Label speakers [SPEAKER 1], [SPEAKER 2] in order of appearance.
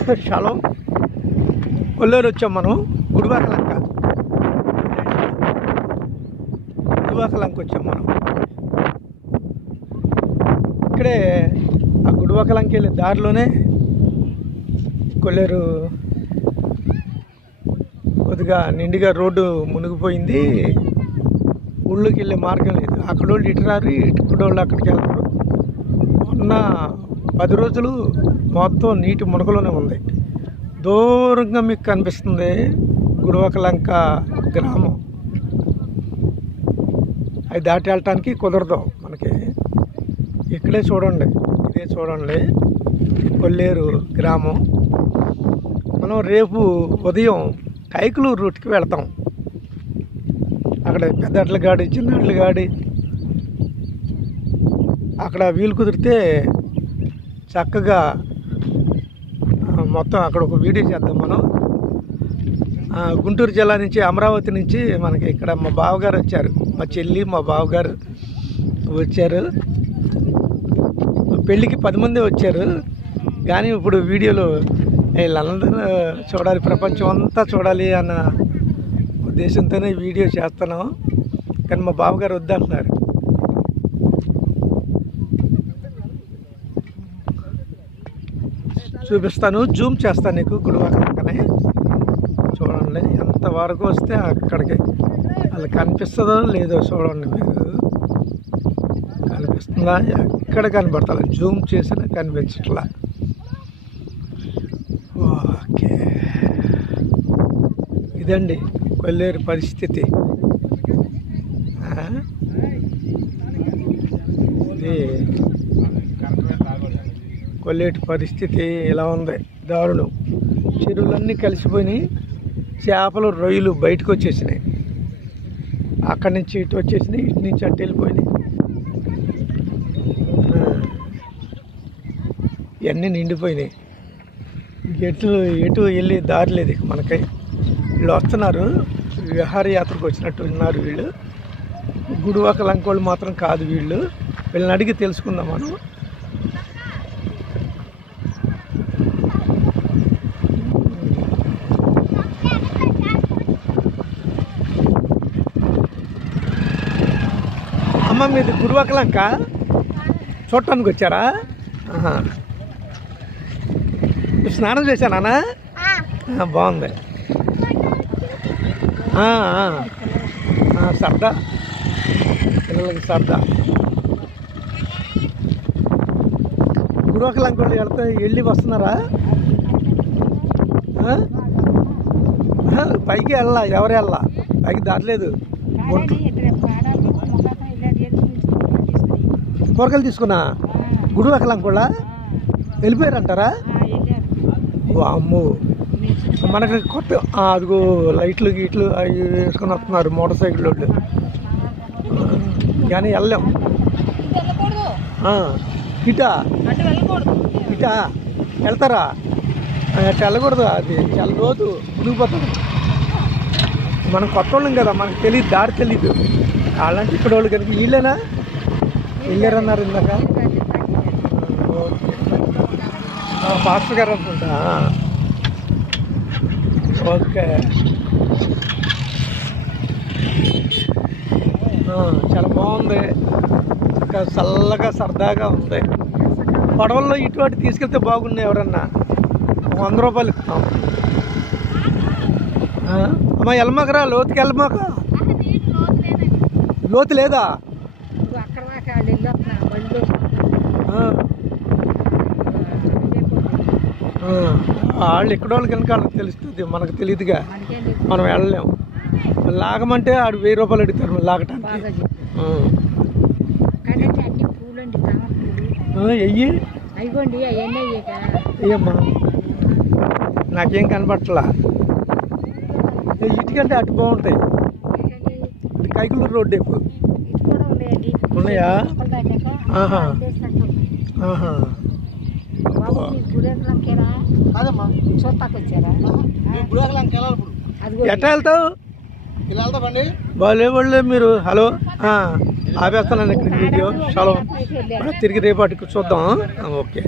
[SPEAKER 1] Shallow. కొల్లేరు వచ్చాం మనం. గుడివాక లంక గుడివాక లంక వచ్చాం మనం. ఇక్కడే ఆ గుడివాక లంక వెళ్ళే దారిలోనే కొల్లేరు కొద్దిగా నిండుగా రోడ్డు మునిగిపోయింది. ఊళ్ళోకి వెళ్ళే మార్గం లేదు. అక్కడోళ్ళు ఇటు రారు ఇక్కడ వాళ్ళు అక్కడికి వెళ్తారు. మొన్న పది రోజులు మొత్తం నీటి మునకలోనే ఉంది. దూరంగా మీకు కనిపిస్తుంది గుడవకలంక గ్రామం. అది దాటి వెళ్ళటానికి కుదరదు మనకి. ఇక్కడే చూడండి ఇదే చూడండి. కొల్లేరు గ్రామం. మనం రేపు ఉదయం కైకులూరు రూట్కి వెళ్తాం. అక్కడ పెద్దట్ల గాడి చిన్నట్ల గాడి అక్కడ వీలు కుదిరితే చక్కగా మొత్తం అక్కడ ఒక వీడియో చేద్దాం మనం. గుంటూరు జిల్లా నుంచి అమరావతి నుంచి మనకి ఇక్కడ మా బావగారు వచ్చారు. మా చెల్లి మా బావగారు వచ్చారు. పెళ్ళికి పది మంది వచ్చారు. కానీ ఇప్పుడు వీడియోలో వీళ్ళందరూ చూడాలి ప్రపంచం అంతా చూడాలి అన్న ఉద్దేశంతోనే వీడియో చేస్తున్నాం. కానీ మా బావగారు వద్దంటున్నారు. చూపిస్తాను. జూమ్ చేస్తాను నీకు. గుడివాకనే చూడండి. ఎంత వరకు వస్తే అక్కడికి. వాళ్ళు కనిపిస్తుందో లేదో చూడండి మీరు. కనిపిస్తుందా? ఎక్కడ కనబడతా జూమ్ చేసినా కనిపించట్లా. ఓకే. ఇదండి కొల్లేరు పరిస్థితి ఆ? ఇది కొల్లేటి పరిస్థితి ఇలా ఉంది? దారుణం. చెరువులన్నీ కలిసిపోయినాయి. చేపలు రొయ్యలు బయటకు వచ్చేసినాయి. అక్కడి నుంచి ఇటు వచ్చేసినాయి ఇటు నుంచి అటు వెళ్ళిపోయినాయి. ఇవన్నీ నిండిపోయినాయి. ఎటు ఎటు వెళ్ళి దారి లేదు ఇక మనకి. వీళ్ళు వస్తున్నారు. విహారయాత్రకు వచ్చినట్టు ఉన్నారు వీళ్ళు. గుడివాక లంకోళ్ళు మాత్రం కాదు వీళ్ళు. వీళ్ళని అడిగి తెలుసుకుందాం మనం. అమ్మ మీది గుడివాక లంక చూడటానికి వచ్చారా. స్నానం చేశానా బాగుంది. సరదా పిల్లలకి సరదా గుడివకలు అంకోళ్ళు వెళ్తే వెళ్ళి వస్తున్నారా? పైకి వెళ్ళా ఎవరు వెళ్ళా పైకి దాటలేదు. ఒంట్లు కూరగాయలు తీసుకున్నా గుడివకలు అంకోళ్ళ వెళ్ళిపోయారంటారా? అమ్ము మనకి కొత్త అదిగో లైట్లు గీట్లు అవి వేసుకొని వస్తున్నారు మోటార్ సైకిల్ వాళ్ళు. కానీ వెళ్ళాం ఇటా? ఇటా? వెళ్తారా? ఆ, అటు వెళ్ళకూడదు అది. చాలా రోజు మునిగిపోతాం మనం కొత్త వాళ్ళం కదా మనకు తెలియదు దారి తెలియదు అలాంటి ఇక్కడ వాళ్ళు కనుక వీళ్ళేనా? వెళ్ళారన్నారు ఇందాక? పాస్టర్ గారు అనుకుంటా. ఓకే. చాలా బాగుంది. ఇంకా చల్లగా సరదాగా ఉంది. పడవల్లో ఇటు అటు తీసుకెళ్తే బాగున్నాయి ఎవరన్నా? ఒక వంద రూపాయలు ఇస్తాం. అమ్మా వెళ్ళమాకరా లోతుకి వెళ్ళమాక లోతు లేదా
[SPEAKER 2] అక్కడ దాకా వాళ్ళు వెళ్ళి వస్తున్నారు బళ్ళు
[SPEAKER 1] ఆ, ఆ, వాళ్ళు ఇక్కడ వాళ్ళు కనుక వాళ్ళకి తెలుస్తుంది మనకు తెలియదుగా మనం వెళ్ళలేం. లాగమంటే ఆడు వెయ్యి రూపాయలు అడుగుతారు లాగటానికి. నాకేం కనపడట్లా? ఇటుకంటే అటు బాగుంటాయి. కైకులూరు రోడ్డు ఎక్కువ. ఉన్నాయా? ఆహా. ఆహా. ఎట్లా వెళ్తావు? బాగాలే వాళ్ళే మీరు. హలో. ఆ, ఆపేస్తానండి ఇక్కడ వీడియో. చాలా తిరిగి రేపటికి చూద్దాం. ఓకే.